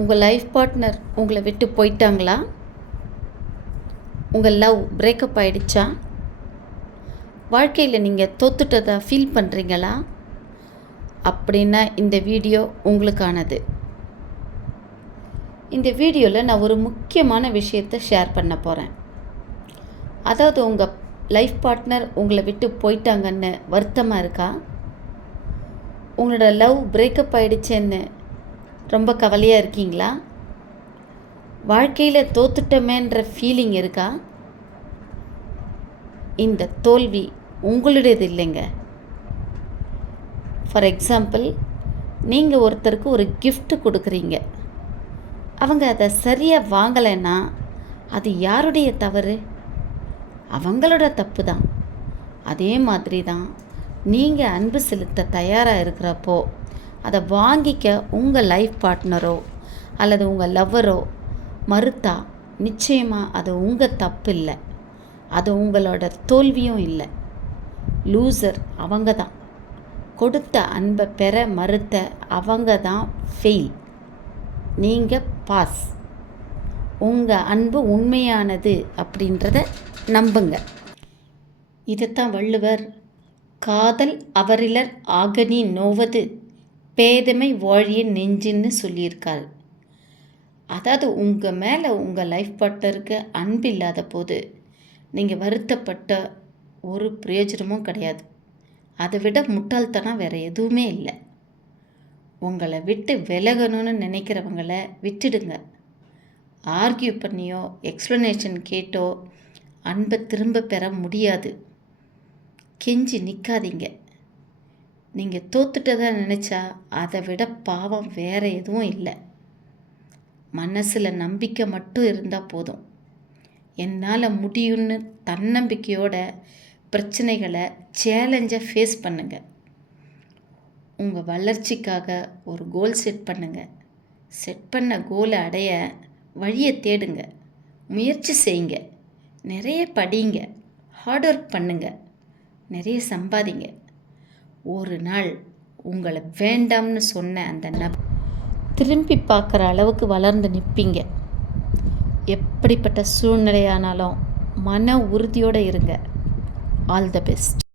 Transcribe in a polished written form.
உங்கள் life partner உங்களை விட்டு போயிட்டாங்களா? உங்கள் லவ் பிரேக்கப் ஆகிடுச்சா? வாழ்க்கையில் நீங்கள் தோத்துட்டதா ஃபீல் பண்ணுறீங்களா? அப்படின்னா இந்த வீடியோ உங்களுக்கானது. இந்த வீடியோவில் நான் ஒரு முக்கியமான விஷயத்தை ஷேர் பண்ண போகிறேன். அதாவது உங்கள் லைஃப் பார்ட்னர் உங்களை விட்டு போயிட்டாங்கன்னு வருத்தமாக இருக்கா? உங்களோட லவ் பிரேக்கப் ஆகிடுச்சேன்னு ரொம்ப கவலையாக இருக்கீங்களா? வாழ்க்கையில் தோத்துட்டோமேன்ற ஃபீலிங் இருக்கா? இந்த தோல்வி உங்களுடையது இல்லைங்க. ஃபார் எக்ஸாம்பிள், நீங்கள் ஒருத்தருக்கு ஒரு gift கொடுக்குறீங்க. அவங்க அதை சரியாக வாங்கலைன்னா அது யாருடைய தவறு? அவங்களோட தப்பு தான். அதே மாதிரி தான் நீங்கள் அன்பு செலுத்த தயாராக இருக்கிறப்போ அதை வாங்கிக்க உங்கள் லைஃப் பார்ட்னரோ அல்லது உங்கள் லவ்வரோ மறுத்தா நிச்சயமாக அது உங்கள் தப்பு இல்லை, அது உங்களோட தோல்வியும் இல்லை. லூசர் அவங்க தான். கொடுத்த அன்பை பெற மறுத்த அவங்க தான் ஃபெயில். நீங்கள் பாஸ். உங்கள் அன்பு உண்மையானது அப்படின்றத நம்புங்க. இதைத்தான் வள்ளுவர் காதல் அவரிலர் ஆகனி நோவது பேதமை வாழிய நெஞ்சுன்னு சொல்லியிருக்காரு. அதாவது உங்கள் மேலே உங்கள் லைஃப் பார்ட்னருக்கு அன்பு இல்லாத போது நீங்கள் வருத்தப்பட்ட ஒரு பிரயோஜனமும் கிடையாது. அதை விட முட்டாள்தனம் வேறு எதுவுமே இல்லை. உங்களை விட்டு விலகணும்னு நினைக்கிறவங்கள விட்டுடுங்க. ஆர்கியூ பண்ணியோ எக்ஸ்ப்ளனேஷன் கேட்டோ அன்பை திரும்ப பெற முடியாது. கெஞ்சி நிற்காதீங்க. நீங்கள் தோத்துட்டதா நினச்சா அதை விட பாவம் வேறு எதுவும் இல்லை. மனசில் நம்பிக்கை மட்டும் இருந்தால் போதும். என்னால் முடியும்னு தன்னம்பிக்கையோட பிரச்சனைகளை சேலஞ்சை ஃபேஸ் பண்ணுங்கள். உங்கள் வளர்ச்சிக்காக ஒரு கோல் செட் பண்ணுங்கள். செட் பண்ண கோலை அடைய வழியை தேடுங்க. முயற்சி செய்யுங்க. நிறைய படிங்க. ஹார்ட் ஒர்க் பண்ணுங்கள். நிறைய சம்பாதிங்க. ஒரு நாள் உங்களை வேண்டாம்னு சொன்ன அந்த திரும்பி பார்க்குற அளவுக்கு வளர்ந்து நிற்பீங்க. எப்படிப்பட்ட சூழ்நிலையானாலும் மன உறுதியோடு இருங்க. All the best.